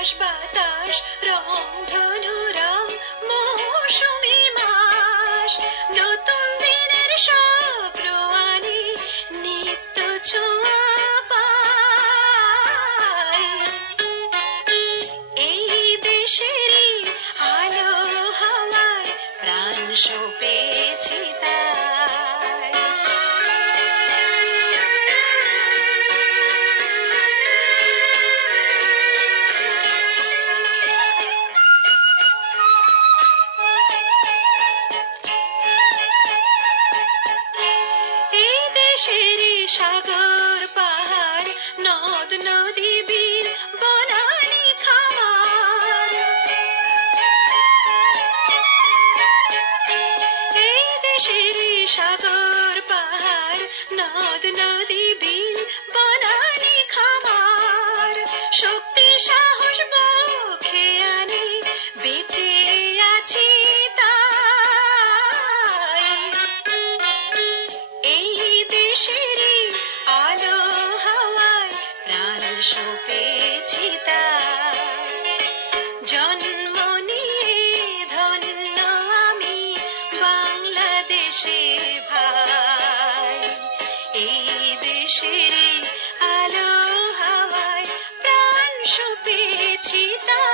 আকাশ বাতাস রং ধনু রং মৌসুমি মাস নতুন দিনের স্বপ্ন আনি নিত্য ছোঁয়া পাই এই দেশেরই আলো হাওয়ায় প্রাণ সপেছি তাই এই দেশেরই সাগর পাহাড় নদ নদী বিল বনানী খামার এই দেশেরই সাগর পাহাড় নদ নদী বিল বনানী খামার শক্তি সাহস বখে আনি বেঁচে আছি তাই এই দেশেরই আলো হাওয়ায় প্রাণ সপেছি তাই জন্ম নিয়ে ধন্য আমি বাংলাদেশে ভাই এই দেশেরই আলো হাওয়ায় প্রাণ সপেছি তাই